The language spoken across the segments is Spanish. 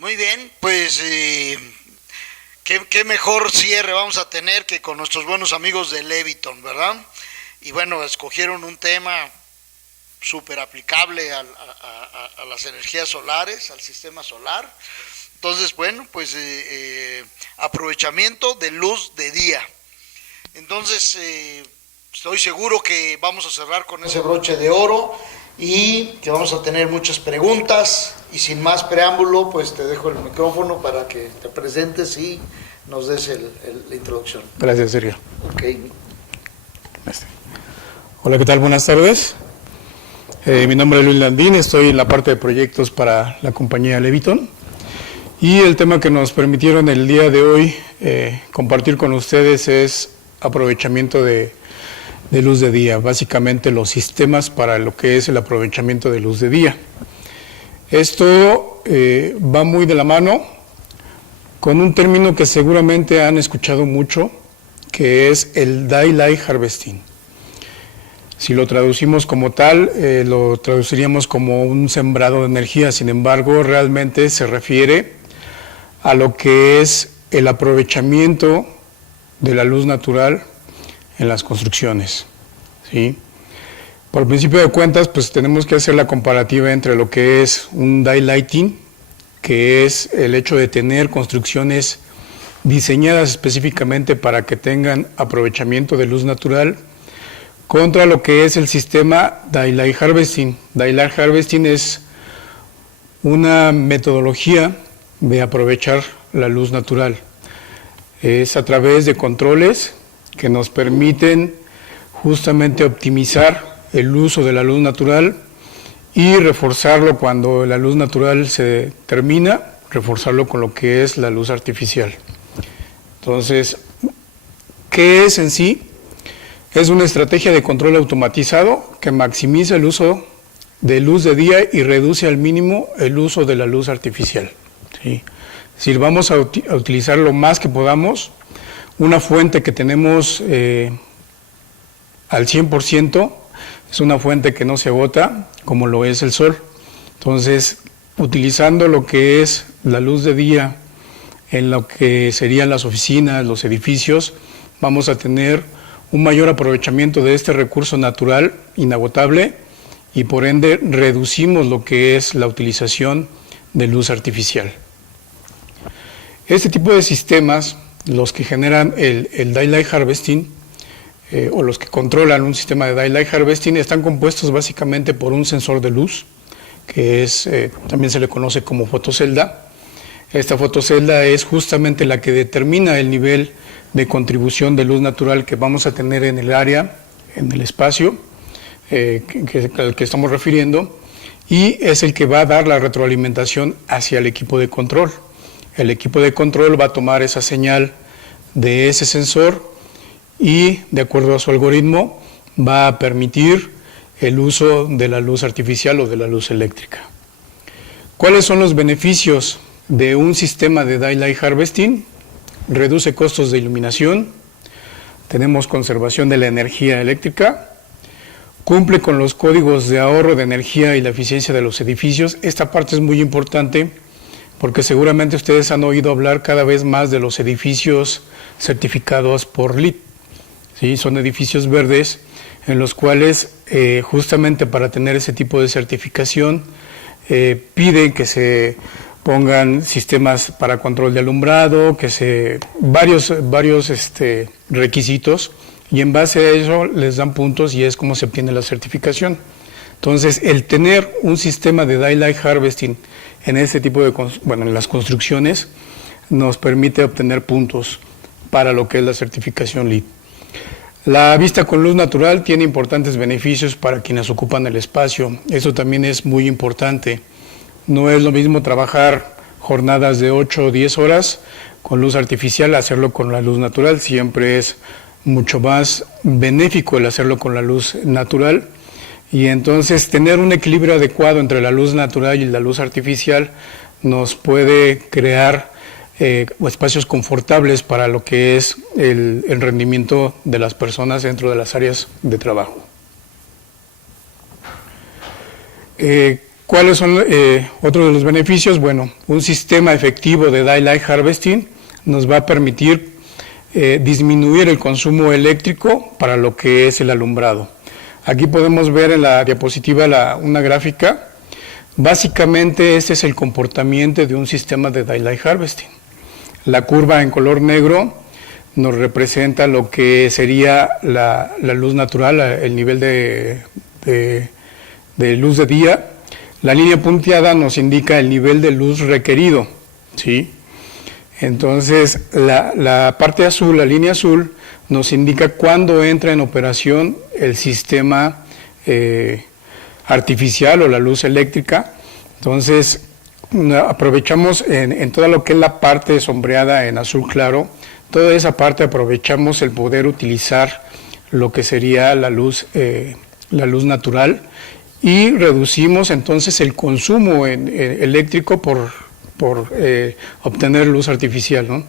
Muy bien, pues qué mejor cierre vamos a tener que con nuestros buenos amigos de Leviton, ¿verdad? Y bueno, escogieron un tema súper aplicable a las energías solares, al sistema solar. Entonces, bueno, pues aprovechamiento de luz de día. Entonces, estoy seguro que vamos a cerrar con ese broche de oro y que vamos a tener muchas preguntas. Y sin más preámbulo, pues te dejo el micrófono para que te presentes y nos des la introducción. Gracias, Sergio. Okay. Hola, ¿qué tal? Buenas tardes. Mi nombre es Luis Landín, estoy en la parte de proyectos para la compañía Leviton. Y el tema que nos permitieron el día de hoy compartir con ustedes es aprovechamiento de luz de día, básicamente los sistemas para lo que es el aprovechamiento de luz de día. Esto va muy de la mano con un término que seguramente han escuchado mucho, que es el Daylight Harvesting. Si lo traducimos como tal, lo traduciríamos como un sembrado de energía, sin embargo, realmente se refiere a lo que es el aprovechamiento de la luz natural en las construcciones, ¿sí? Por principio de cuentas, pues tenemos que hacer la comparativa entre lo que es un daylighting, que es el hecho de tener construcciones diseñadas específicamente para que tengan aprovechamiento de luz natural, contra lo que es el sistema Daylight Harvesting. Daylight Harvesting es una metodología de aprovechar la luz natural. Es a través de controles que nos permiten justamente optimizar el uso de la luz natural y reforzarlo cuando la luz natural se termina, reforzarlo con lo que es la luz artificial. Entonces, ¿qué es en sí? Es una estrategia de control automatizado que maximiza el uso de luz de día y reduce al mínimo el uso de la luz artificial, ¿sí? Es decir, vamos a utilizar lo más que podamos una fuente que tenemos al 100%, es una fuente que no se agota, como lo es el sol. Entonces, utilizando lo que es la luz de día en lo que serían las oficinas, los edificios, vamos a tener un mayor aprovechamiento de este recurso natural inagotable y por ende reducimos lo que es la utilización de luz artificial. Este tipo de sistemas, los que generan el Daylight Harvesting o los que controlan un sistema de Daylight Harvesting, están compuestos básicamente por un sensor de luz, que es también se le conoce como fotocelda. Esta fotocelda es justamente la que determina el nivel de contribución de luz natural que vamos a tener en el área, en el espacio al que estamos refiriendo, y es el que va a dar la retroalimentación hacia el equipo de control. El equipo de control va a tomar esa señal de ese sensor y, de acuerdo a su algoritmo, va a permitir el uso de la luz artificial o de la luz eléctrica. ¿Cuáles son los beneficios de un sistema de Daylight Harvesting? Reduce costos de iluminación, tenemos conservación de la energía eléctrica, cumple con los códigos de ahorro de energía y la eficiencia de los edificios. Esta parte es muy importante porque seguramente ustedes han oído hablar cada vez más de los edificios certificados por LEED, ¿sí? Son edificios verdes en los cuales justamente para tener ese tipo de certificación piden que se pongan sistemas para control de alumbrado, varios requisitos, y en base a eso les dan puntos y es como se obtiene la certificación. Entonces, el tener un sistema de Daylight Harvesting en este tipo de, en las construcciones, nos permite obtener puntos para lo que es la certificación LEED. La vista con luz natural tiene importantes beneficios para quienes ocupan el espacio. Eso también es muy importante. No es lo mismo trabajar jornadas de 8 o 10 horas con luz artificial, hacerlo con la luz natural. Siempre es mucho más benéfico el hacerlo con la luz natural. Y entonces tener un equilibrio adecuado entre la luz natural y la luz artificial nos puede crear espacios confortables para lo que es el rendimiento de las personas dentro de las áreas de trabajo. ¿Cuáles son otros de los beneficios? Bueno, un sistema efectivo de Daylight Harvesting nos va a permitir disminuir el consumo eléctrico para lo que es el alumbrado. Aquí podemos ver en la diapositiva una gráfica. Básicamente este es el comportamiento de un sistema de Daylight Harvesting. La curva en color negro nos representa lo que sería la luz natural, el nivel de luz de día. La línea punteada nos indica el nivel de luz requerido, ¿sí? Entonces, la parte azul, la línea azul, nos indica cuándo entra en operación el sistema artificial o la luz eléctrica. Entonces, aprovechamos en toda lo que es la parte sombreada en azul claro, toda esa parte aprovechamos el poder utilizar lo que sería la luz natural, y reducimos entonces el consumo eléctrico por obtener luz artificial, ¿no?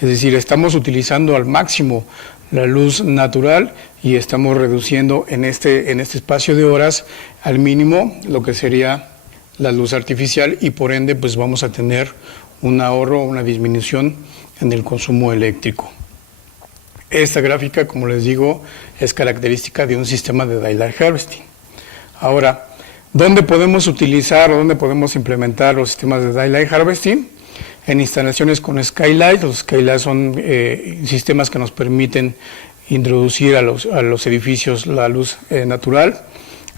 Es decir, estamos utilizando al máximo la luz natural y estamos reduciendo en este espacio de horas al mínimo lo que sería la luz artificial, y por ende pues vamos a tener un ahorro, una disminución en el consumo eléctrico. Esta gráfica, como les digo, es característica de un sistema de Daylight Harvesting. Ahora, ¿dónde podemos utilizar o dónde podemos implementar los sistemas de Daylight Harvesting? En instalaciones con Skylight. Los Skylight son sistemas que nos permiten introducir a los edificios la luz natural.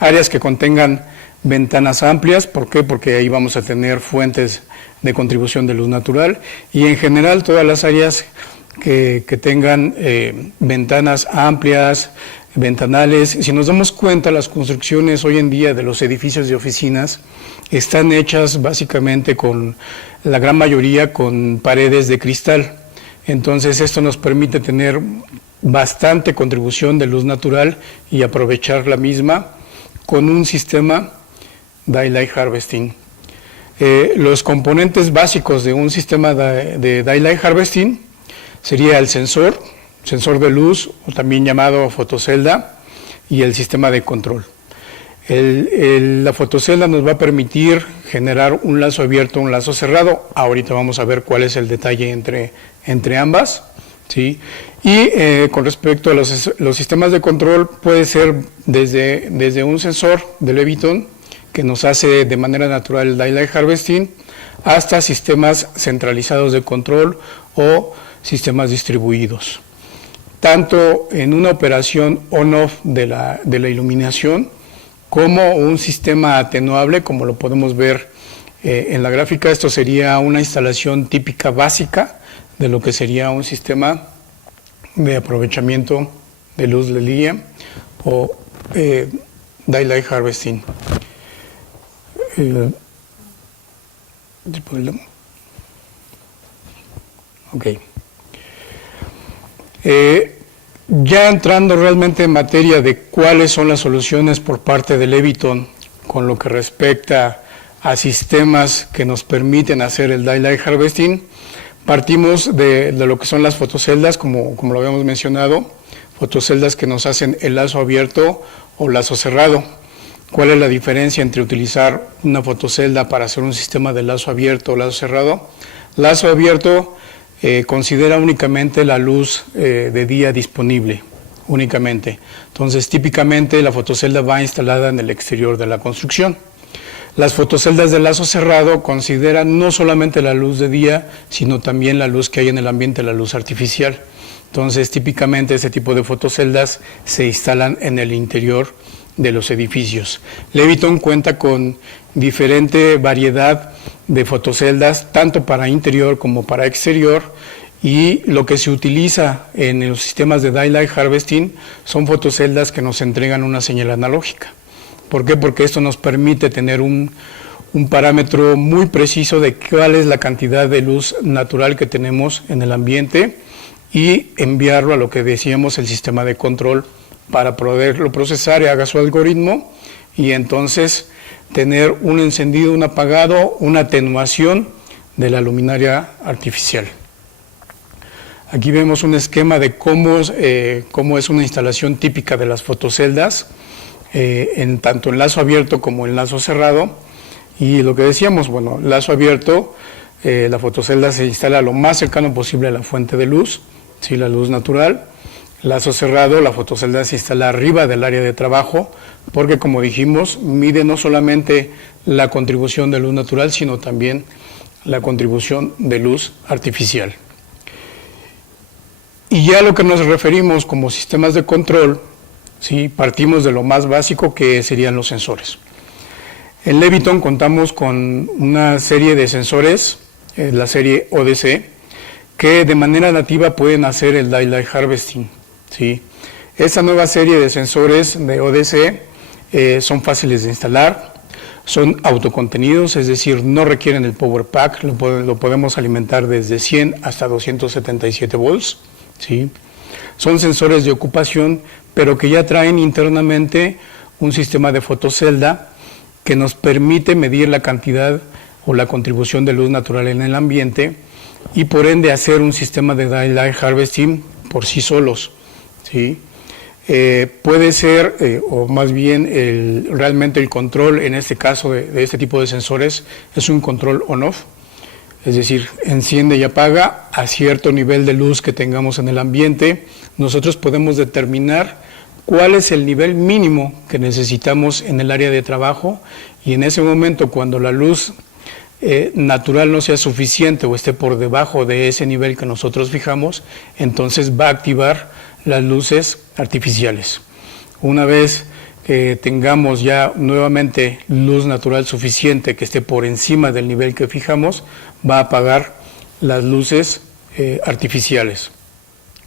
Áreas que contengan ventanas amplias. ¿Por qué? Porque ahí vamos a tener fuentes de contribución de luz natural. Y en general todas las áreas que tengan ventanas amplias, ventanales. Si nos damos cuenta, las construcciones hoy en día de los edificios de oficinas están hechas básicamente con la gran mayoría con paredes de cristal. Entonces esto nos permite tener bastante contribución de luz natural y aprovechar la misma con un sistema Daylight Harvesting. Los componentes básicos de un sistema de Daylight Harvesting sería el sensor de luz, o también llamado fotocelda, y el sistema de control. La fotocelda nos va a permitir generar un lazo abierto, un lazo cerrado. Ahorita vamos a ver cuál es el detalle entre ambas, ¿sí? Y con respecto a los sistemas de control, puede ser desde un sensor de Leviton, que nos hace de manera natural el Daylight Harvesting, hasta sistemas centralizados de control o sistemas distribuidos. Tanto en una operación on-off de la iluminación, como un sistema atenuable, como lo podemos ver en la gráfica. Esto sería una instalación típica básica de lo que sería un sistema de aprovechamiento de luz del día o Daylight Harvesting. Ok. Ya entrando realmente en materia de cuáles son las soluciones por parte de Leviton con lo que respecta a sistemas que nos permiten hacer el Daylight Harvesting, partimos de lo que son las fotoceldas, como lo habíamos mencionado, fotoceldas que nos hacen el lazo abierto o lazo cerrado. ¿Cuál es la diferencia entre utilizar una fotocelda para hacer un sistema de lazo abierto o lazo cerrado? Lazo abierto considera únicamente la luz de día disponible, únicamente. Entonces, típicamente la fotocelda va instalada en el exterior de la construcción. Las fotoceldas de lazo cerrado consideran no solamente la luz de día, sino también la luz que hay en el ambiente, la luz artificial. Entonces, típicamente ese tipo de fotoceldas se instalan en el interior de los edificios. Leviton cuenta con diferente variedad de fotoceldas, tanto para interior como para exterior, y lo que se utiliza en los sistemas de Daylight Harvesting son fotoceldas que nos entregan una señal analógica. ¿Por qué? Porque esto nos permite tener un parámetro muy preciso de cuál es la cantidad de luz natural que tenemos en el ambiente y enviarlo a lo que decíamos el sistema de control para poderlo procesar y haga su algoritmo, y entonces tener un encendido, un apagado, una atenuación de la luminaria artificial. Aquí vemos un esquema de cómo es una instalación típica de las fotoceldas, tanto en lazo abierto como en lazo cerrado, Y lo que decíamos, bueno, lazo abierto, la fotocelda se instala lo más cercano posible a la fuente de luz, ¿sí? La luz natural. Lazo cerrado, la fotocelda se instala arriba del área de trabajo, porque como dijimos, mide no solamente la contribución de luz natural, sino también la contribución de luz artificial. Y ya a lo que nos referimos como sistemas de control, ¿sí? Partimos de lo más básico, que serían los sensores. En Leviton contamos con una serie de sensores, la serie ODC, que de manera nativa pueden hacer el Daylight Harvesting, ¿sí? Esta nueva serie de sensores de ODC son fáciles de instalar, son autocontenidos, es decir, no requieren el Power Pack, lo podemos alimentar desde 100 hasta 277 volts, ¿sí? Son sensores de ocupación, pero que ya traen internamente un sistema de fotocelda que nos permite medir la cantidad o la contribución de luz natural en el ambiente y por ende hacer un sistema de Daylight Harvesting por sí solos, ¿sí? Puede ser, o más bien realmente el control en este caso de este tipo de sensores es un control on-off, es decir, enciende y apaga a cierto nivel de luz que tengamos en el ambiente. Nosotros podemos determinar cuál es el nivel mínimo que necesitamos en el área de trabajo y en ese momento, cuando la luz natural no sea suficiente o esté por debajo de ese nivel que nosotros fijamos, entonces va a activar las luces artificiales. Una vez que tengamos ya nuevamente luz natural suficiente que esté por encima del nivel que fijamos, va a apagar las luces artificiales.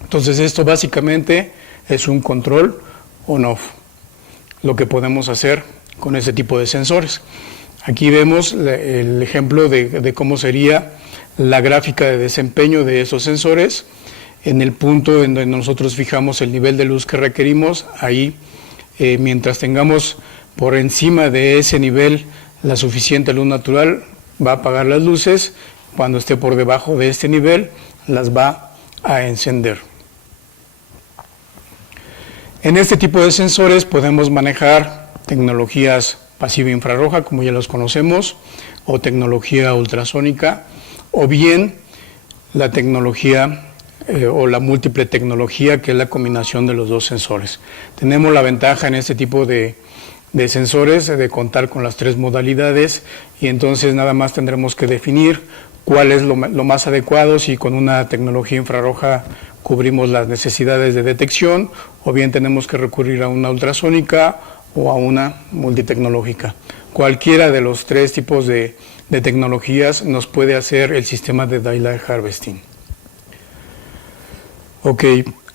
Entonces esto básicamente es un control on-off, lo que podemos hacer con ese tipo de sensores. Aquí vemos el ejemplo de cómo sería la gráfica de desempeño de esos sensores. En el punto en donde nosotros fijamos el nivel de luz que requerimos, ahí mientras tengamos por encima de ese nivel la suficiente luz natural, va a apagar las luces. Cuando esté por debajo de este nivel, las va a encender. En este tipo de sensores podemos manejar tecnologías pasiva infrarroja, como ya los conocemos, o tecnología ultrasónica, o bien la tecnología o la múltiple tecnología, que es la combinación de los dos sensores. Tenemos la ventaja en este tipo de sensores de contar con las tres modalidades y entonces nada más tendremos que definir cuál es lo más adecuado, si con una tecnología infrarroja cubrimos las necesidades de detección o bien tenemos que recurrir a una ultrasónica o a una multitecnológica. Cualquiera de los tres tipos de tecnologías nos puede hacer el sistema de Daylight Harvesting. Ok,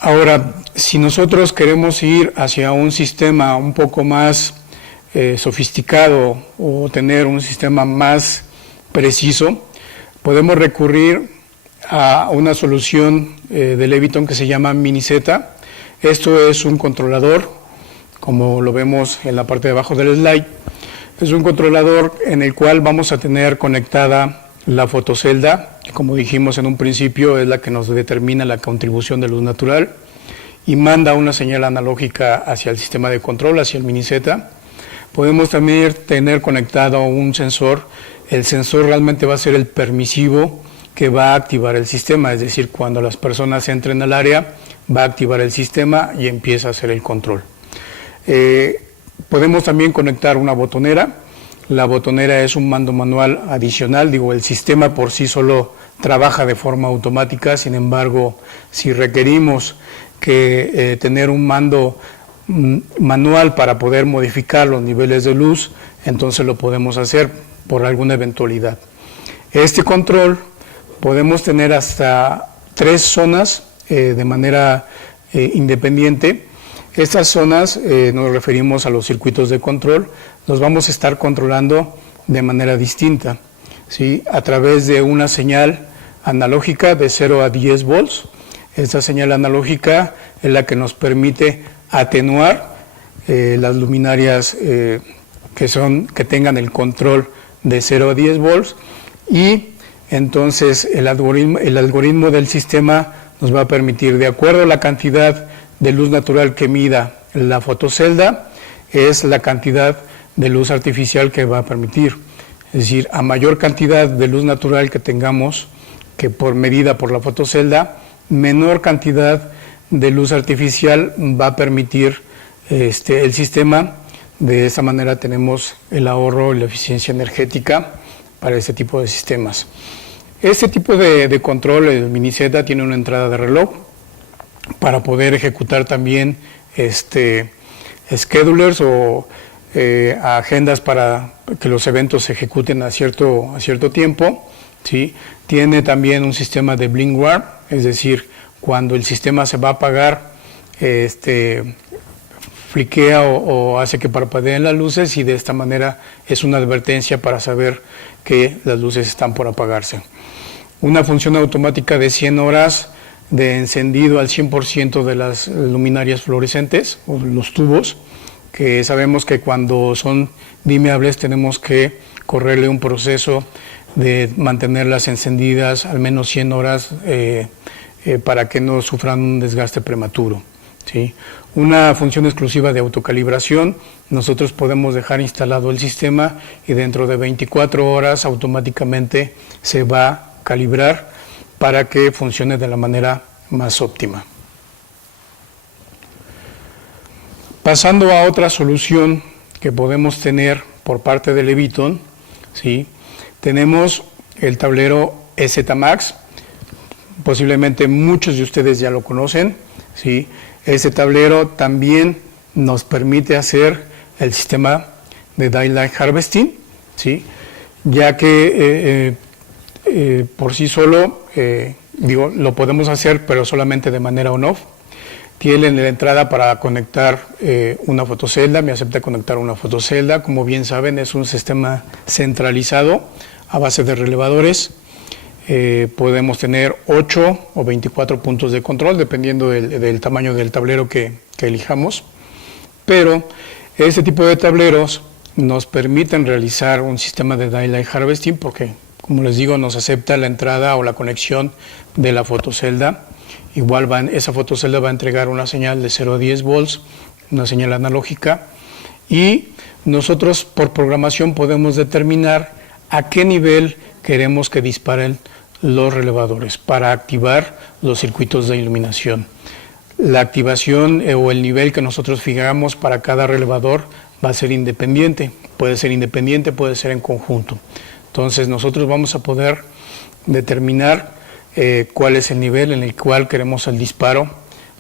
ahora, si nosotros queremos ir hacia un sistema un poco más sofisticado o tener un sistema más preciso, podemos recurrir a una solución de Leviton que se llama Mini-Z. Esto es un controlador, como lo vemos en la parte de abajo del slide. Es un controlador en el cual vamos a tener conectada la fotocelda, que como dijimos en un principio es la que nos determina la contribución de luz natural y manda una señal analógica hacia el sistema de control, hacia el Mini-Z. Podemos también tener conectado un sensor. El sensor realmente va a ser el permisivo que va a activar el sistema, es decir, cuando las personas entren al área va a activar el sistema y empieza a hacer el control. Podemos también conectar una botonera. La botonera es un mando manual adicional, el sistema por sí solo trabaja de forma automática, sin embargo, si requerimos que tener un mando manual para poder modificar los niveles de luz, entonces lo podemos hacer por alguna eventualidad. Este control podemos tener hasta 3 zonas de manera independiente. Estas zonas nos referimos a los circuitos de control, los vamos a estar controlando de manera distinta, ¿sí? A través de una señal analógica de 0 a 10 volts. Esta señal analógica es la que nos permite atenuar las luminarias que tengan el control de 0 a 10 volts y entonces el algoritmo del sistema nos va a permitir, de acuerdo a la cantidad de luz natural que mida la fotocelda, es la cantidad de luz artificial que va a permitir. Es decir, a mayor cantidad de luz natural que tengamos, que por medida por la fotocelda, menor cantidad de luz artificial va a permitir el sistema. De esa manera tenemos el ahorro y la eficiencia energética para este tipo de sistemas. Este tipo de control, el Mini-Z, tiene una entrada de reloj para poder ejecutar también schedulers o agendas para que los eventos se ejecuten a cierto tiempo, ¿sí? Tiene también un sistema de blink warp, es decir, cuando el sistema se va a apagar, fliquea o hace que parpadeen las luces, y de esta manera es una advertencia para saber que las luces están por apagarse. Una función automática de 100 horas de encendido al 100% de las luminarias fluorescentes o los tubos, que sabemos que cuando son dimeables tenemos que correrle un proceso de mantenerlas encendidas al menos 100 horas para que no sufran un desgaste prematuro, ¿sí? Una función exclusiva de autocalibración. Nosotros podemos dejar instalado el sistema y dentro de 24 horas automáticamente se va a calibrar para que funcione de la manera más óptima. Pasando a otra solución que podemos tener por parte de Leviton, ¿sí? Tenemos el tablero EZ Max. Posiblemente muchos de ustedes ya lo conocen, ¿sí? Ese tablero también nos permite hacer el sistema de Daylight Harvesting, ¿sí? Ya que por sí solo, lo podemos hacer, pero solamente de manera on-off. Tiene la entrada para conectar una fotocelda, me acepta conectar una fotocelda. Como bien saben, es un sistema centralizado a base de relevadores. Podemos tener 8 o 24 puntos de control, dependiendo del tamaño del tablero que elijamos. Pero este tipo de tableros nos permiten realizar un sistema de Daylight Harvesting porque, como les digo, nos acepta la entrada o la conexión de la fotocelda. Igual esa fotocelda va a entregar una señal de 0 a 10 volts, una señal analógica, y nosotros por programación podemos determinar a qué nivel queremos que disparen los relevadores para activar los circuitos de iluminación. La activación o el nivel que nosotros fijamos para cada relevador va a ser independiente, puede ser en conjunto. Entonces nosotros vamos a poder determinar cuál es el nivel en el cual queremos el disparo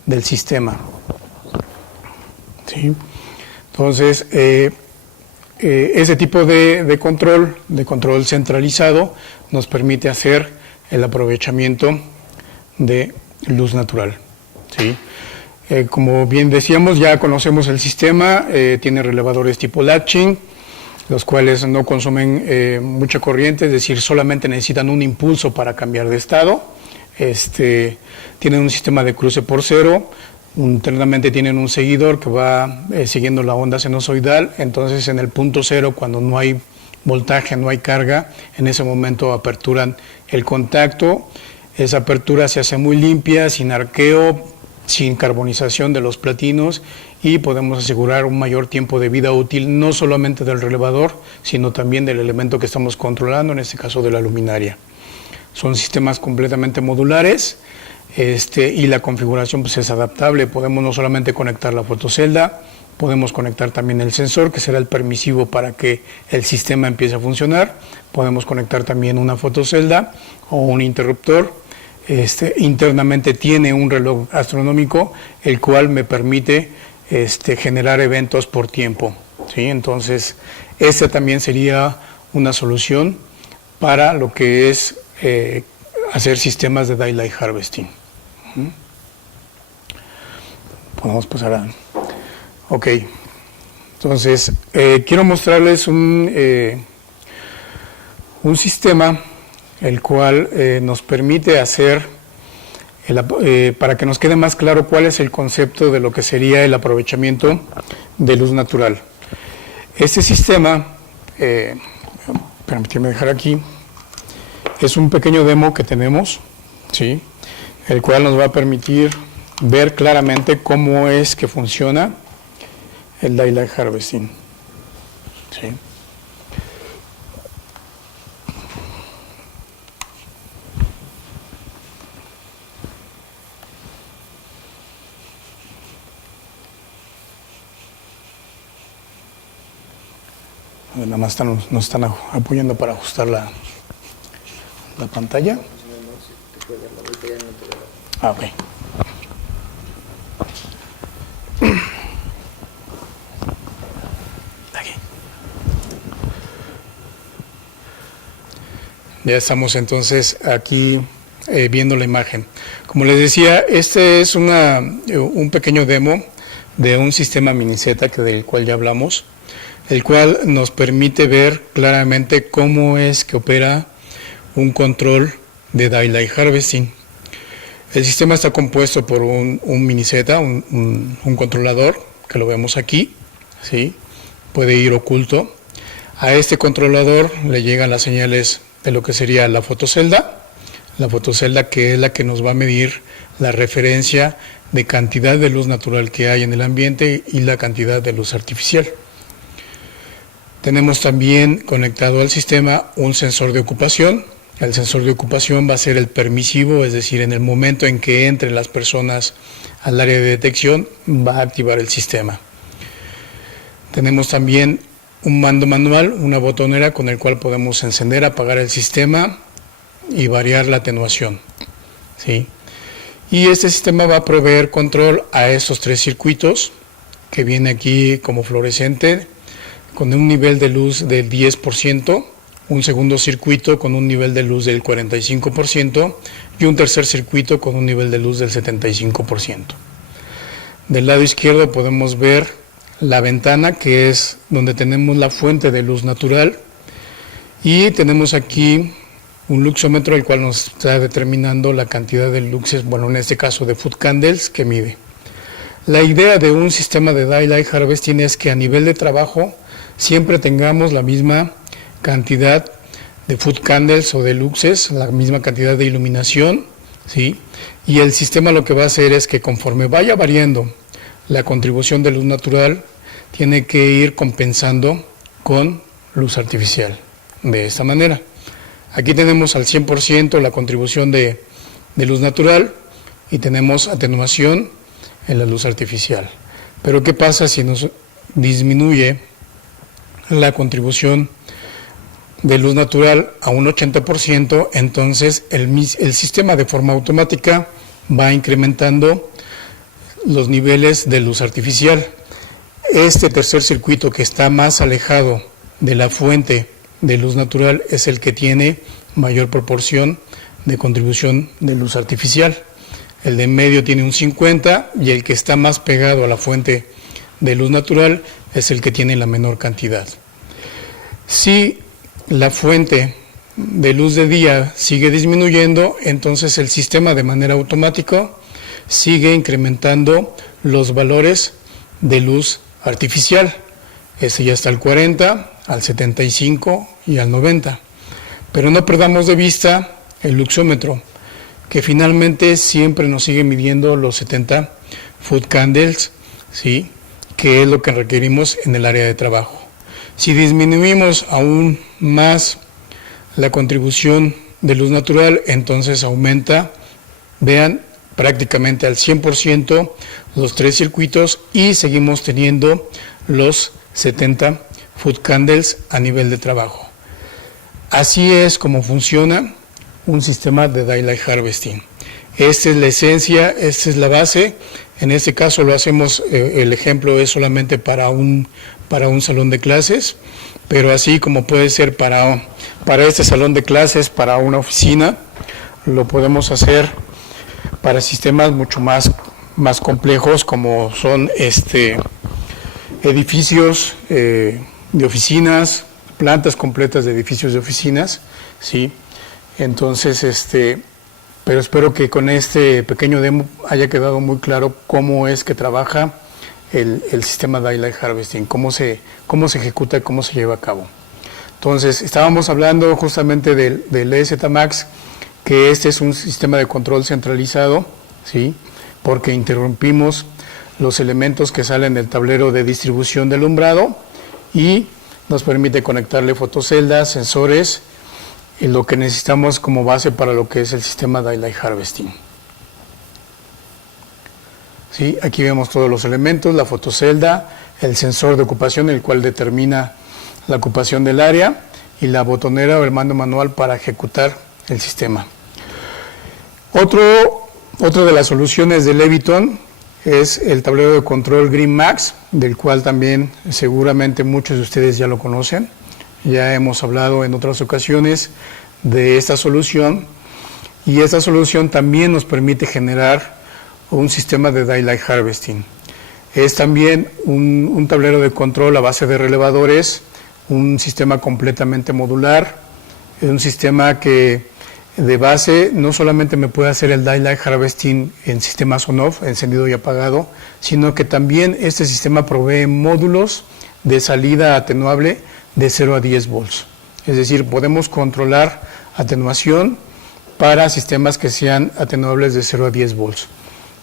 del sistema, ¿sí? Entonces, ese tipo de control centralizado nos permite hacer el aprovechamiento de luz natural, ¿sí? Como bien decíamos, ya conocemos el sistema, tiene relevadores tipo latching, los cuales no consumen mucha corriente, es decir, solamente necesitan un impulso para cambiar de estado. Tienen un sistema de cruce por cero, internamente tienen un seguidor que va siguiendo la onda sinusoidal. Entonces en el punto cero, cuando no hay voltaje, no hay carga, en ese momento aperturan el contacto. Esa apertura se hace muy limpia, sin arqueo, sin carbonización de los platinos, y podemos asegurar un mayor tiempo de vida útil, no solamente del relevador, sino también del elemento que estamos controlando, en este caso de la luminaria. Son sistemas completamente modulares, y la configuración pues es adaptable. Podemos no solamente conectar la fotocelda, podemos conectar también el sensor, que será el permisivo para que el sistema empiece a funcionar. Podemos conectar también una fotocelda o un interruptor. Internamente tiene un reloj astronómico, el cual me permite generar eventos por tiempo, ¿sí? Entonces, esta también sería una solución para lo que es hacer sistemas de Daylight Harvesting. Podemos pasar a... Ok, entonces, quiero mostrarles un sistema el cual nos permite hacer, para que nos quede más claro cuál es el concepto de lo que sería el aprovechamiento de luz natural. Este sistema, permítanme dejar aquí, es un pequeño demo que tenemos, ¿sí? El cual nos va a permitir ver claramente cómo es que funciona el Daylight Harvesting, ¿sí? Nada más nos están apoyando para ajustar la pantalla. Ah, ok. Aquí. Ya estamos entonces aquí viendo la imagen. Como les decía, este es un pequeño demo de un sistema Miniseta del cual ya hablamos, el cual nos permite ver claramente cómo es que opera un control de Daylight Harvesting. El sistema está compuesto por un Miniseta, un controlador, que lo vemos aquí, ¿sí? Puede ir oculto. A este controlador le llegan las señales de lo que sería la fotocelda que es la que nos va a medir la referencia de cantidad de luz natural que hay en el ambiente y la cantidad de luz artificial. Tenemos también conectado al sistema un sensor de ocupación. El sensor de ocupación va a ser el permisivo, es decir, en el momento en que entren las personas al área de detección, va a activar el sistema. Tenemos también un mando manual, una botonera con el cual podemos encender, apagar el sistema y variar la atenuación, ¿sí? Y este sistema va a proveer control a estos 3 circuitos que viene aquí como fluorescente con un nivel de luz del 10%, un segundo circuito con un nivel de luz del 45% y un tercer circuito con un nivel de luz del 75%. Del lado izquierdo podemos ver la ventana, que es donde tenemos la fuente de luz natural, y tenemos aquí un luxómetro el cual nos está determinando la cantidad de luxes, bueno, en este caso de foot candles, que mide. La idea de un sistema de Daylight Harvesting es que a nivel de trabajo siempre tengamos la misma cantidad de foot candles o de luxes, la misma cantidad de iluminación, ¿sí? Y el sistema lo que va a hacer es que conforme vaya variando la contribución de luz natural, tiene que ir compensando con luz artificial, de esta manera. Aquí tenemos al 100% la contribución de luz natural y tenemos atenuación en la luz artificial. Pero ¿qué pasa si nos disminuye la contribución de luz natural a un 80%? Entonces el sistema de forma automática va incrementando los niveles de luz artificial. Este tercer circuito, que está más alejado de la fuente de luz natural, es el que tiene mayor proporción de contribución de luz artificial. El de en medio tiene un 50% y el que está más pegado a la fuente de luz natural es el que tiene la menor cantidad. Si la fuente de luz de día sigue disminuyendo, entonces el sistema de manera automática sigue incrementando los valores de luz artificial. Este ya está al 40, al 75 y al 90. Pero no perdamos de vista el luxómetro, que finalmente siempre nos sigue midiendo los 70 foot candles, ¿sí? Que es lo que requerimos en el área de trabajo. Si disminuimos aún más la contribución de luz natural, entonces aumenta, vean, prácticamente al 100% los 3 circuitos y seguimos teniendo los 70 foot candles a nivel de trabajo. Así es como funciona un sistema de Daylight Harvesting. Esta es la esencia, esta es la base. En este caso lo hacemos, el ejemplo es solamente para un salón de clases, pero así como puede ser para este salón de clases, para una oficina, lo podemos hacer para sistemas mucho más complejos, como son edificios de oficinas, plantas completas de edificios de oficinas, ¿sí? Entonces, pero espero que con este pequeño demo haya quedado muy claro cómo es que trabaja el sistema Daylight Harvesting, cómo se ejecuta y cómo se lleva a cabo. Entonces, estábamos hablando justamente del EZ Max, que este es un sistema de control centralizado, ¿sí? Porque interrumpimos los elementos que salen del tablero de distribución de alumbrado y nos permite conectarle fotoceldas, sensores y lo que necesitamos como base para lo que es el sistema Daylight Harvesting. ¿Sí? Aquí vemos todos los elementos, la fotocelda, el sensor de ocupación, el cual determina la ocupación del área y la botonera o el mando manual para ejecutar el sistema. Otra de las soluciones de Leviton es el tablero de control GreenMax, del cual también seguramente muchos de ustedes ya lo conocen. Ya hemos hablado en otras ocasiones de esta solución, y esta solución también nos permite generar un sistema de Daylight Harvesting. Es también un tablero de control a base de relevadores, un sistema completamente modular, es un sistema que de base no solamente me puede hacer el Daylight Harvesting en sistemas on-off, encendido y apagado, sino que también este sistema provee módulos de salida atenuable de 0 a 10 volts. Es decir, podemos controlar atenuación para sistemas que sean atenuables de 0 a 10 volts.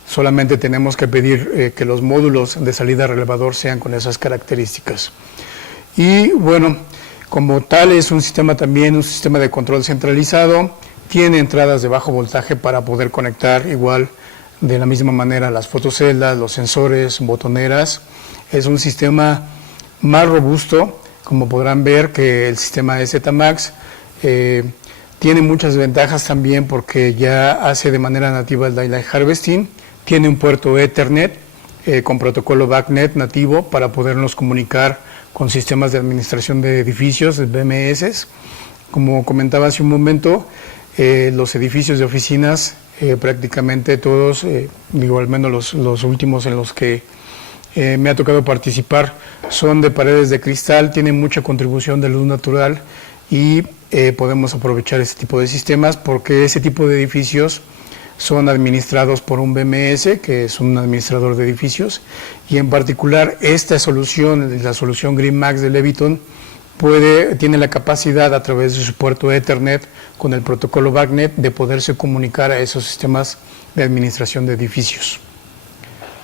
Solamente tenemos que pedir que los módulos de salida relevador sean con esas características. Y bueno, como tal es un sistema también, un sistema de control centralizado, tiene entradas de bajo voltaje para poder conectar igual de la misma manera las fotoceldas, los sensores, botoneras. Es un sistema más robusto, como podrán ver que el sistema EZMax tiene muchas ventajas también porque ya hace de manera nativa el Daylight Harvesting, tiene un puerto Ethernet con protocolo BACnet nativo para podernos comunicar con sistemas de administración de edificios, BMS. Como comentaba hace un momento, los edificios de oficinas, prácticamente todos, al menos los últimos en los que me ha tocado participar, son de paredes de cristal, tienen mucha contribución de luz natural y podemos aprovechar este tipo de sistemas porque ese tipo de edificios son administrados por un BMS, que es un administrador de edificios, y en particular esta solución, la solución GreenMax de Leviton, tiene la capacidad a través de su puerto Ethernet con el protocolo BACnet de poderse comunicar a esos sistemas de administración de edificios.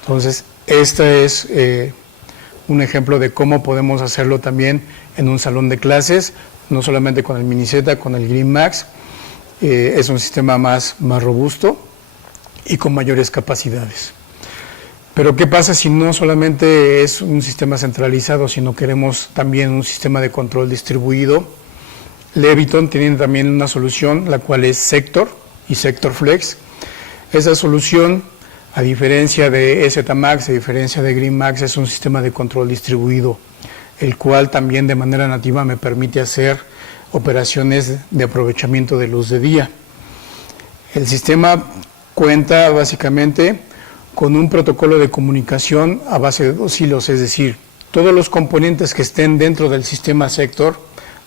Entonces, este es un ejemplo de cómo podemos hacerlo también en un salón de clases, no solamente con el Mini-Z, con el GreenMax. Es un sistema más robusto y con mayores capacidades. Pero ¿qué pasa si no solamente es un sistema centralizado, sino queremos también un sistema de control distribuido? Leviton tiene también una solución, la cual es Sector y Sector Flex. Esa solución, a diferencia de EZMax, a diferencia de GreenMax, es un sistema de control distribuido, el cual también de manera nativa me permite hacer operaciones de aprovechamiento de luz de día. El sistema cuenta básicamente con un protocolo de comunicación a base de 2 hilos, es decir, todos los componentes que estén dentro del sistema Sector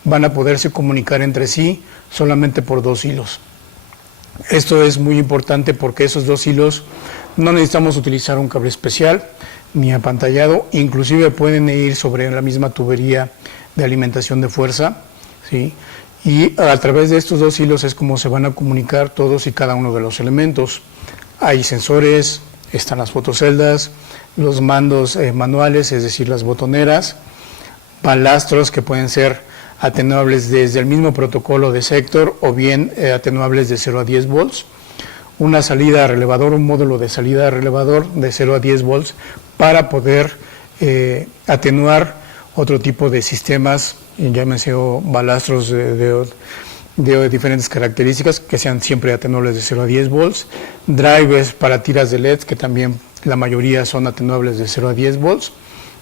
van a poderse comunicar entre sí solamente por 2 hilos. Esto es muy importante porque esos 2 hilos no necesitamos utilizar un cable especial ni apantallado, inclusive pueden ir sobre la misma tubería de alimentación de fuerza, ¿sí? Y a través de estos 2 hilos es como se van a comunicar todos y cada uno de los elementos. Hay sensores, están las fotoceldas, los mandos manuales, es decir, las botoneras, balastros que pueden ser atenuables desde el mismo protocolo de Sector o bien atenuables de 0 a 10 volts, una salida a relevador, un módulo de salida a relevador de 0 a 10 volts para poder atenuar otro tipo de sistemas, llámense balastros de diferentes características que sean siempre atenuables de 0 a 10 volts, drivers para tiras de LED que también la mayoría son atenuables de 0 a 10 volts,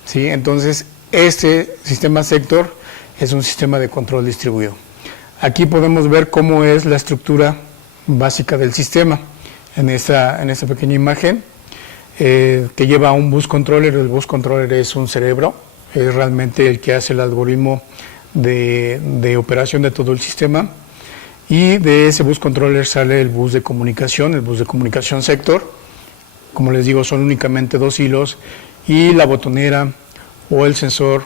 ¿sí? Entonces este sistema Sector es un sistema de control distribuido. Aquí podemos ver cómo es la estructura básica del sistema en esta pequeña imagen que lleva un bus controller. El bus controller es un cerebro, es realmente el que hace el algoritmo de operación de todo el sistema, y de ese bus controller sale el bus de comunicación Sector. Como les digo, son únicamente 2 hilos y la botonera o el sensor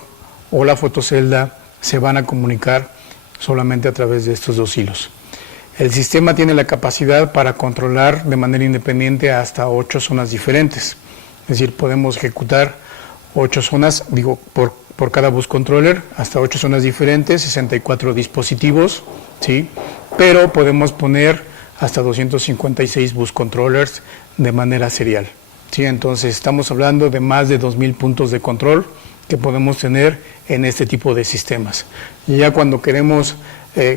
o la fotocelda se van a comunicar solamente a través de estos 2 hilos. El sistema tiene la capacidad para controlar de manera independiente hasta 8 zonas diferentes, es decir, podemos ejecutar 8 zonas, por cada bus controller, hasta 8 zonas diferentes, 64 dispositivos, ¿sí? Pero podemos poner hasta 256 bus controllers de manera serial, ¿sí? Entonces estamos hablando de más de 2000 puntos de control que podemos tener en este tipo de sistemas. Y ya cuando queremos,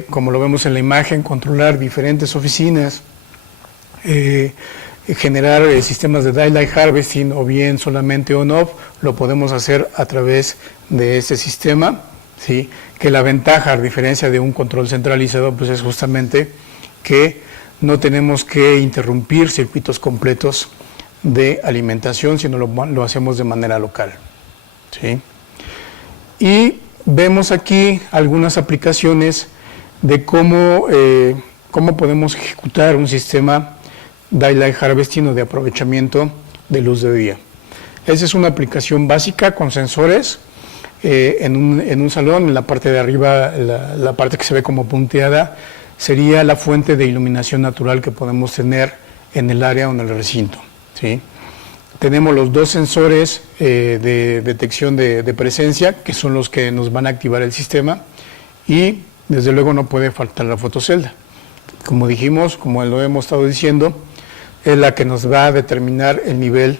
como lo vemos en la imagen, controlar diferentes oficinas, generar sistemas de daylight harvesting o bien solamente on-off, lo podemos hacer a través de este sistema, ¿sí? Que la ventaja, a diferencia de un control centralizado, pues es justamente que no tenemos que interrumpir circuitos completos de alimentación, sino lo hacemos de manera local, ¿sí? Y vemos aquí algunas aplicaciones de cómo podemos ejecutar un sistema daylight harvesting o de aprovechamiento de luz de día. Esa es una aplicación básica con sensores en un salón. En la parte de arriba, la parte que se ve como punteada, sería la fuente de iluminación natural que podemos tener en el área o en el recinto, ¿sí? Tenemos los dos sensores de detección de presencia, que son los que nos van a activar el sistema, y desde luego no puede faltar la fotocelda. Como dijimos, como lo hemos estado diciendo, es la que nos va a determinar el nivel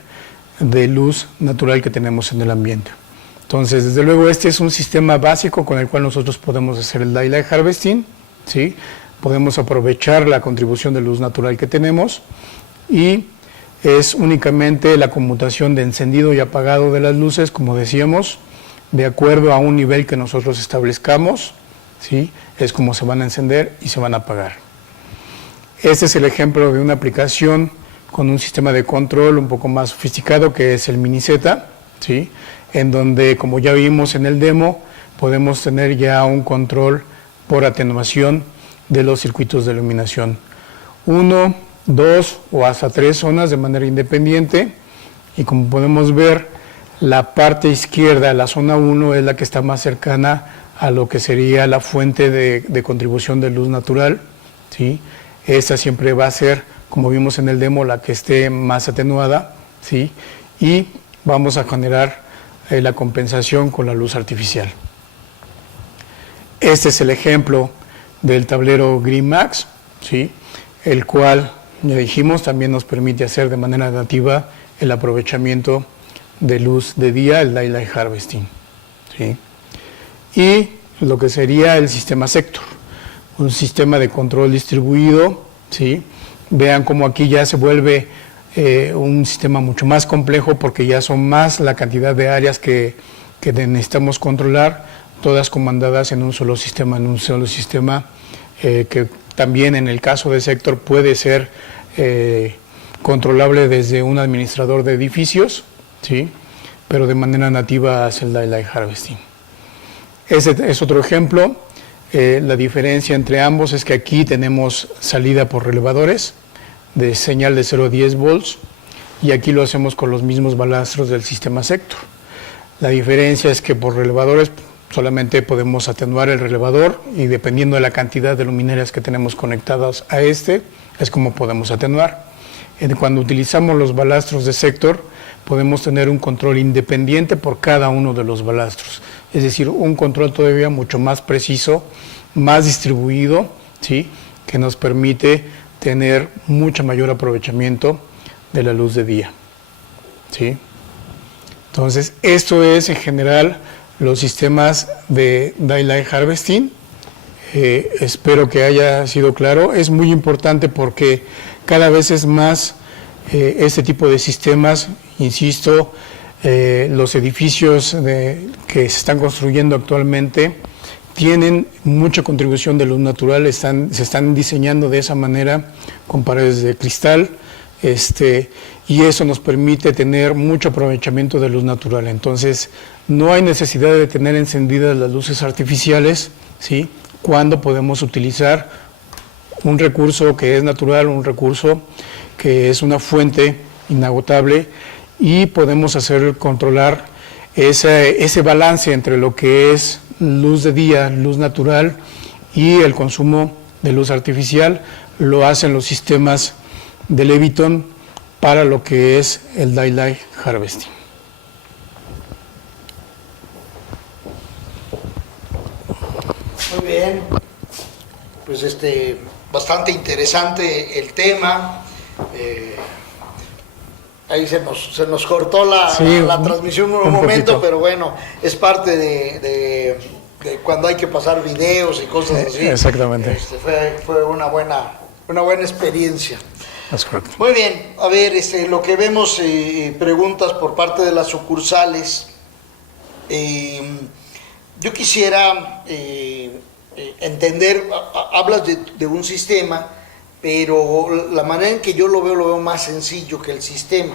de luz natural que tenemos en el ambiente. Entonces, desde luego, este es un sistema básico con el cual nosotros podemos hacer el daylight harvesting, ¿sí? Podemos aprovechar la contribución de luz natural que tenemos, y es únicamente la conmutación de encendido y apagado de las luces, como decíamos, de acuerdo a un nivel que nosotros establezcamos, ¿sí? Es como se van a encender y se van a apagar. Este es el ejemplo de una aplicación con un sistema de control un poco más sofisticado, que es el Mini-Z, ¿sí? En donde, como ya vimos en el demo, podemos tener ya un control por atenuación de los circuitos de iluminación. 1, 2 o hasta 3 zonas de manera independiente, y como podemos ver, la parte izquierda, la zona 1, es la que está más cercana a lo que sería la fuente de contribución de luz natural, ¿sí? Esta siempre va a ser, como vimos en el demo, la que esté más atenuada, ¿sí? Y vamos a generar la compensación con la luz artificial. Este es el ejemplo del tablero GreenMax, ¿sí? El cual, ya dijimos, también nos permite hacer de manera nativa el aprovechamiento de luz de día, el daylight harvesting, ¿sí? Y lo que sería el sistema Sector, un sistema de control distribuido, ¿sí? Vean cómo aquí ya se vuelve un sistema mucho más complejo, porque ya son más la cantidad de áreas que necesitamos controlar, todas comandadas en un solo sistema, que también en el caso de Sector puede ser controlable desde un administrador de edificios, ¿sí? Pero de manera nativa hace el daylight harvesting. Ese es otro ejemplo. La diferencia entre ambos es que aquí tenemos salida por relevadores de señal de 0 a 10 volts, y aquí lo hacemos con los mismos balastros del sistema Sector. La diferencia es que por relevadores solamente podemos atenuar el relevador, y dependiendo de la cantidad de luminarias que tenemos conectadas a este, es como podemos atenuar. Cuando utilizamos los balastros de Sector, podemos tener un control independiente por cada uno de los balastros, es decir, un control todavía mucho más preciso, más distribuido, ¿sí? Que nos permite tener mucho mayor aprovechamiento de la luz de día, ¿sí? Entonces, esto es en general los sistemas de daylight harvesting. Espero que haya sido claro. Es muy importante porque cada vez es más este tipo de sistemas, insisto, los edificios que se están construyendo actualmente tienen mucha contribución de luz natural, se están diseñando de esa manera con paredes de cristal, y eso nos permite tener mucho aprovechamiento de luz natural. Entonces, no hay necesidad de tener encendidas las luces artificiales, ¿sí? Cuando podemos utilizar un recurso que es natural, un recurso que es una fuente inagotable, y podemos controlar ese balance entre lo que es luz de día, luz natural, y el consumo de luz artificial. Lo hacen los sistemas de Leviton para lo que es el daylight harvesting. Muy bien, pues bastante interesante el tema. Ahí se nos cortó la transmisión un momento, poquito. pero bueno, es parte de cuando hay que pasar videos y cosas así. Exactamente. Fue una buena experiencia. Es correcto. Muy bien, a ver, lo que vemos, preguntas por parte de las sucursales. Yo quisiera entender, hablas de un sistema, pero la manera en que yo lo veo más sencillo que el sistema.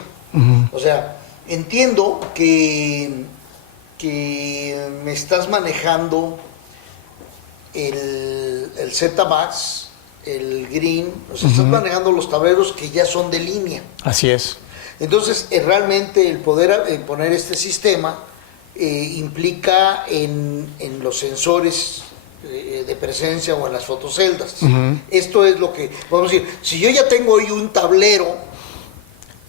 O sea, entiendo que me estás manejando el Z-Max, el Green, o sea, estás manejando los tableros que ya son de línea. Así es. Entonces, realmente el poder poner este sistema implica en los sensores de presencia o en las fotoceldas. Esto es lo que podemos decir. Si yo ya tengo hoy un tablero,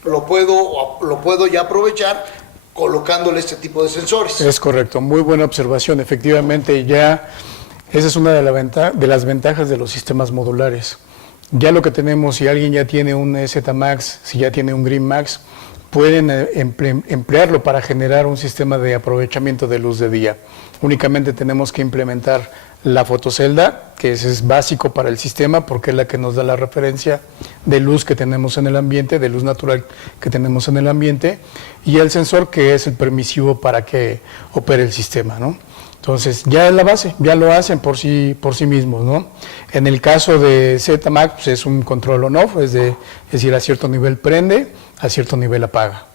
lo puedo ya aprovechar colocándole este tipo de sensores. Es correcto, muy buena observación. Efectivamente, ya esa es una de las ventajas de los sistemas modulares. Ya lo que tenemos, si alguien ya tiene un Z-Max, si ya tiene un Green Max, pueden emplearlo para generar un sistema de aprovechamiento de luz de día. Únicamente tenemos que implementar la fotocelda, que es básico para el sistema porque es la que nos da la referencia de luz que tenemos en el ambiente, de luz natural que tenemos en el ambiente, y el sensor, que es el permisivo para que opere el sistema, ¿no? Entonces, ya es la base, ya lo hacen por sí mismos, ¿no? En el caso de Z-Max, pues es un control on-off, es decir, a cierto nivel prende, a cierto nivel apaga.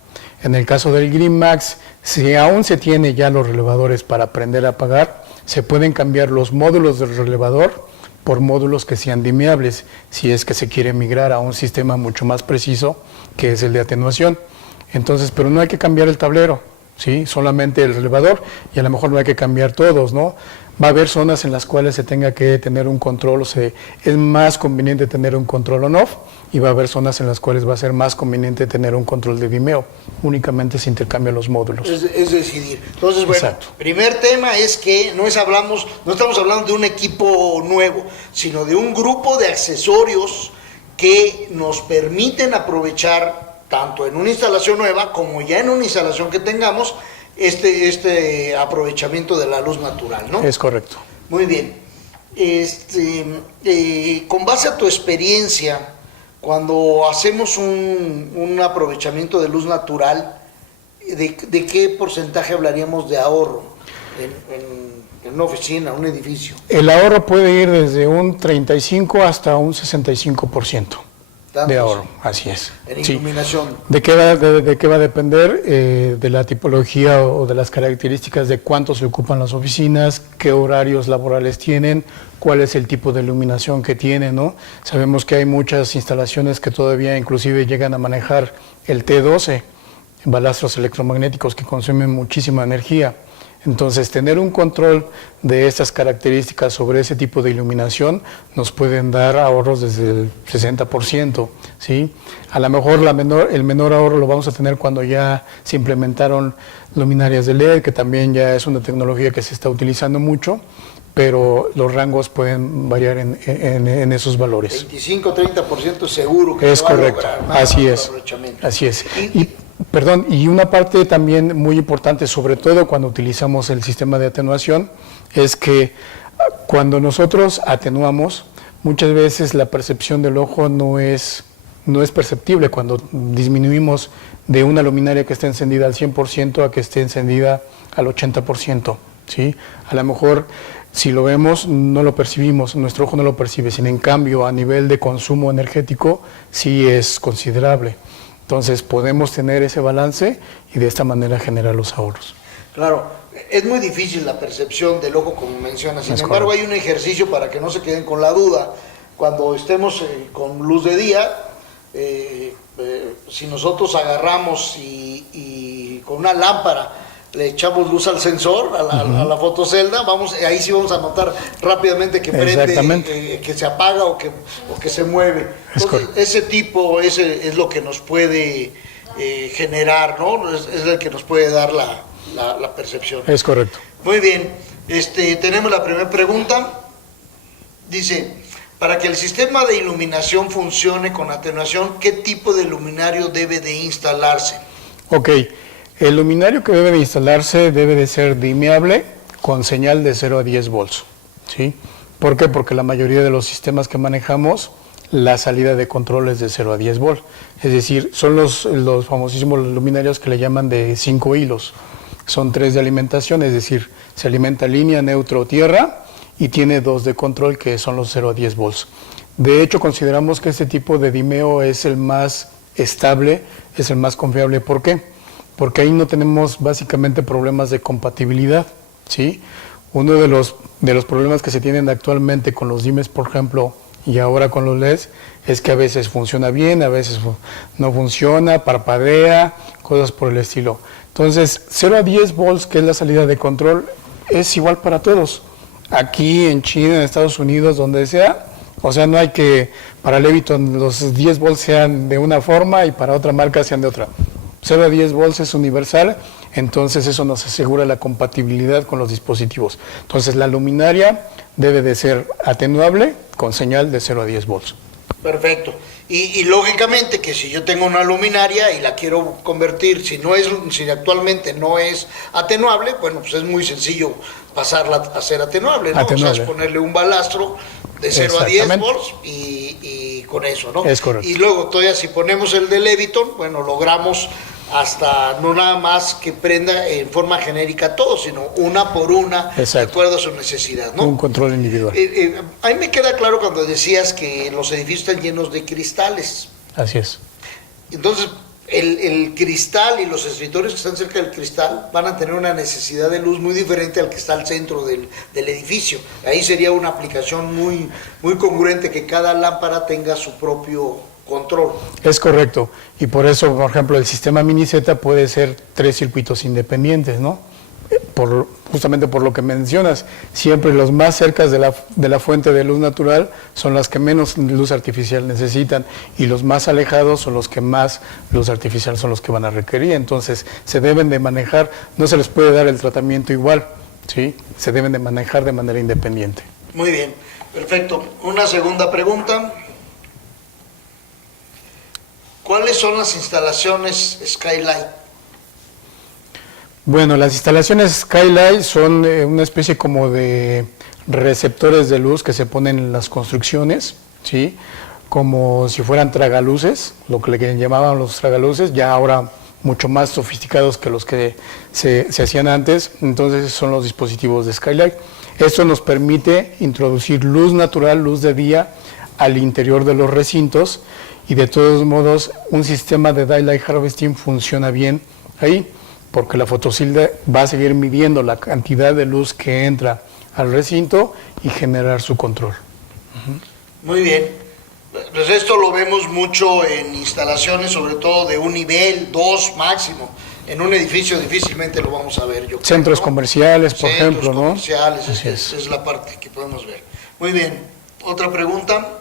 En el caso del Green Max, si aún se tiene ya los relevadores para prender a apagar, se pueden cambiar los módulos del relevador por módulos que sean dimeables, si es que se quiere migrar a un sistema mucho más preciso, que es el de atenuación. Entonces, pero no hay que cambiar el tablero, ¿sí? Solamente el relevador, y a lo mejor no hay que cambiar todos, ¿no? Va a haber zonas en las cuales se tenga que tener un control, o sea, es más conveniente tener un control on-off, y va a haber zonas en las cuales va a ser más conveniente tener un control de dimeo. Únicamente se intercambian los módulos. Es decidir. Entonces, bueno, Exacto. Primer tema es que no estamos hablando de un equipo nuevo, sino de un grupo de accesorios que nos permiten aprovechar, tanto en una instalación nueva como ya en una instalación que tengamos, este aprovechamiento de la luz natural, ¿no? Es correcto. Muy bien. Con base a tu experiencia, cuando hacemos un aprovechamiento de luz natural, ¿de qué porcentaje hablaríamos de ahorro en una oficina, un edificio? El ahorro puede ir desde un 35 hasta un 65% de ahorro, así es. En iluminación. Sí. ¿De qué va a depender? De la tipología o de las características de cuánto se ocupan las oficinas, qué horarios laborales tienen, cuál es el tipo de iluminación que tienen, ¿no? Sabemos que hay muchas instalaciones que todavía inclusive llegan a manejar el T12, balastros electromagnéticos que consumen muchísima energía. Entonces, tener un control de estas características sobre ese tipo de iluminación nos pueden dar ahorros desde el 60%, ¿sí? A lo mejor el menor ahorro lo vamos a tener cuando ya se implementaron luminarias de LED, que también ya es una tecnología que se está utilizando mucho, pero los rangos pueden variar en esos valores. 25-30% seguro que es se va correcto, a lograr, así es, así es. Y una parte también muy importante, sobre todo cuando utilizamos el sistema de atenuación, es que cuando nosotros atenuamos, muchas veces la percepción del ojo no es perceptible cuando disminuimos de una luminaria que esté encendida al 100% a que esté encendida al 80%, ¿sí? A lo mejor, si lo vemos, no lo percibimos, nuestro ojo no lo percibe, sin en cambio, a nivel de consumo energético, sí es considerable. Entonces podemos tener ese balance y de esta manera generar los ahorros. Claro, es muy difícil la percepción del ojo, como mencionas. Sin embargo, hay un ejercicio para que no se queden con la duda. Cuando estemos con luz de día, si nosotros agarramos y con una lámpara le echamos luz al sensor, a la fotocelda, ahí sí vamos a notar rápidamente que prende, que se apaga o que se mueve. Entonces, ese tipo es lo que nos puede generar, ¿no? Es el que nos puede dar la percepción. Es correcto. Muy bien. Tenemos la primera pregunta. Dice, Para que el sistema de iluminación funcione con atenuación, ¿qué tipo de luminario debe de instalarse? Ok, el luminario que debe de instalarse debe de ser dimeable con señal de 0 a 10 volts, ¿sí? ¿Por qué? Porque la mayoría de los sistemas que manejamos, la salida de control es de 0 a 10 volts. Es decir, son los famosísimos luminarios que le llaman de 5 hilos. Son 3 de alimentación, es decir, se alimenta línea, neutro o tierra, y tiene 2 de control que son los 0 a 10 volts. De hecho, consideramos que este tipo de dimeo es el más estable, es el más confiable. ¿Por qué? Porque ahí no tenemos básicamente problemas de compatibilidad, ¿sí? Uno de los problemas que se tienen actualmente con los dimes, por ejemplo, y ahora con los LEDs, es que a veces funciona bien, a veces no funciona, parpadea, cosas por el estilo. Entonces, 0 a 10 volts, que es la salida de control, es igual para todos. Aquí en China, en Estados Unidos, donde sea, o sea, no hay que, para Leviton los 10 volts sean de una forma y para otra marca sean de otra. 0 a 10 volts es universal, entonces eso nos asegura la compatibilidad con los dispositivos. Entonces la luminaria debe de ser atenuable con señal de 0 a 10 volts. Perfecto. Y lógicamente que si yo tengo una luminaria y la quiero convertir, si actualmente no es atenuable, bueno, pues es muy sencillo pasarla a ser atenuable, ¿no? Atenuable. O sea, es ponerle un balastro de 0 a 10 volts y con eso, ¿no? Es correcto. Y luego todavía si ponemos el de Leviton, bueno, logramos hasta no nada más que prenda en forma genérica todo, sino una por una, exacto, de acuerdo a su necesidad, ¿no? Un control individual. A mí me queda claro cuando decías que los edificios están llenos de cristales. Así es. Entonces, el cristal y los escritorios que están cerca del cristal van a tener una necesidad de luz muy diferente al que está al centro del edificio. Ahí sería una aplicación muy, muy congruente que cada lámpara tenga su propio control. Es correcto. Y por eso, por ejemplo, el sistema Mini-Z puede ser 3 circuitos independientes, ¿no? Justamente por lo que mencionas, siempre los más cerca de la fuente de luz natural son las que menos luz artificial necesitan y los más alejados son los que más luz artificial son los que van a requerir. Entonces se deben de manejar, no se les puede dar el tratamiento igual, ¿sí? Se deben de manejar de manera independiente. Muy bien, perfecto. Una segunda pregunta. ¿Cuáles son las instalaciones Skylight? Bueno, las instalaciones Skylight son una especie como de receptores de luz que se ponen en las construcciones, ¿sí? Como si fueran tragaluces, lo que le llamaban los tragaluces, ya ahora mucho más sofisticados que los que se hacían antes. Entonces son los dispositivos de Skylight. Esto nos permite introducir luz natural, luz de día, al interior de los recintos, y de todos modos un sistema de Daylight Harvesting funciona bien ahí, porque la fotosilda va a seguir midiendo la cantidad de luz que entra al recinto y generar su control. Muy bien. Pues esto lo vemos mucho en instalaciones, sobre todo de un nivel, 2 máximo. En un edificio difícilmente lo vamos a ver, yo creo, Centros ¿no? comerciales, por ejemplo, ¿no? Comerciales, es la parte que podemos ver. Muy bien. Otra pregunta.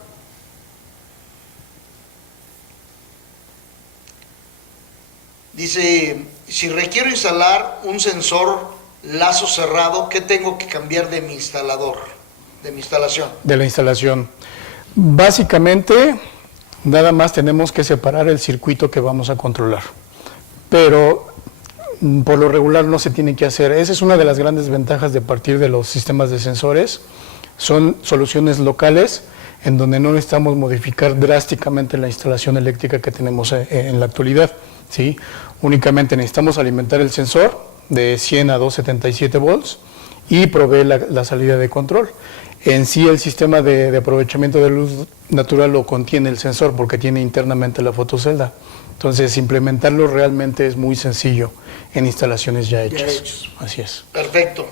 Dice, si requiero instalar un sensor lazo cerrado, ¿qué tengo que cambiar de mi instalador, de mi instalación? De la instalación. Básicamente, nada más tenemos que separar el circuito que vamos a controlar. Pero por lo regular no se tiene que hacer. Esa es una de las grandes ventajas de partir de los sistemas de sensores. Son soluciones locales en donde no necesitamos modificar drásticamente la instalación eléctrica que tenemos en la actualidad, ¿sí? Únicamente necesitamos alimentar el sensor de 100 a 277 volts y proveer la salida de control. En sí el sistema de aprovechamiento de luz natural lo contiene el sensor porque tiene internamente la fotocelda. Entonces implementarlo realmente es muy sencillo en instalaciones ya hechas. Así es. Perfecto.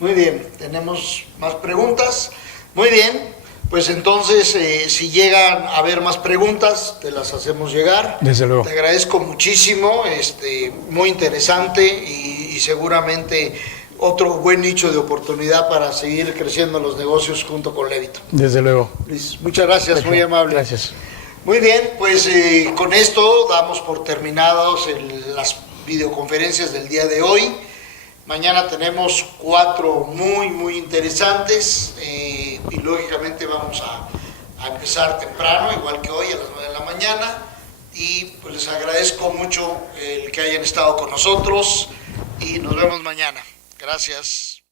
Muy bien. ¿Tenemos más preguntas? Muy bien. Pues entonces, si llegan a haber más preguntas, te las hacemos llegar. Desde luego. Te agradezco muchísimo, muy interesante y seguramente otro buen nicho de oportunidad para seguir creciendo los negocios junto con Leviton. Desde luego. Luis, muchas gracias, muy amable. Gracias. Muy bien, pues con esto damos por terminados las videoconferencias del día de hoy. Mañana tenemos 4 muy interesantes y lógicamente vamos a empezar temprano, igual que hoy a las 9 de la mañana, y pues les agradezco mucho el que hayan estado con nosotros y nos vemos mañana. Gracias.